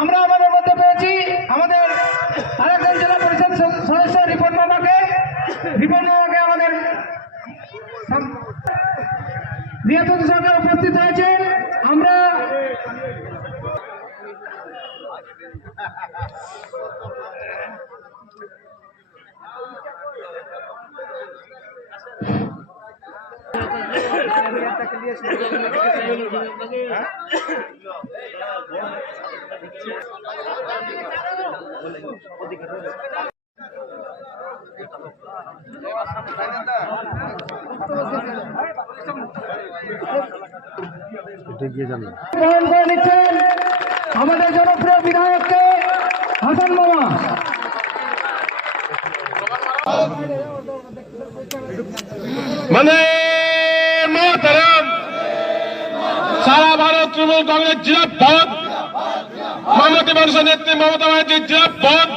আমরা আমাদের মধ্যে পেয়েছি আমাদের আরেকজন জেলা পরিষদ সদস্য রিপন মামাকে আমাদের রিয়াতুল সরকার উপস্থিত হয়েছেন। আমরা আমাদের জনপ্রিয় বিধায়ককে হাসান মামা। মানে মোহতারাম সারা ভারত তৃণমূল কংগ্রেস জিন্দাবাদ, মমতা মানুষের নেত্রী মমতা ব্যানার্জি জিন্দাবাদ,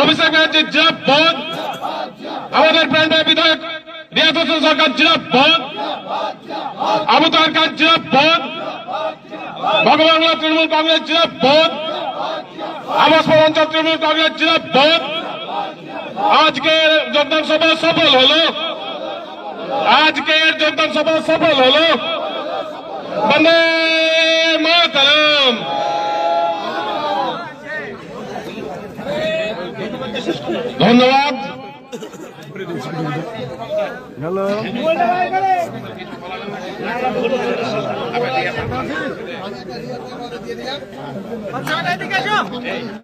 অভিষেক ব্যানার্জি জিন্দাবাদ, আমাদের প্রাণপ্রিয় বিধায়ক রিয়াতুল সরকার জিন্দাবাদ, আবু তাহের খান জিন্দাবাদ, ভগবান তৃণমূল কংগ্রেস জিন্দাবাদ, আবাস অঞ্চল তৃণমূল কংগ্রেস জিন্দাবাদ। আজকের যোগদান সভা সফল হলো, আজকের যোগদান সভা সফল হলো। বন্দে মাতরম। ধন্যবাদ। হ্যালো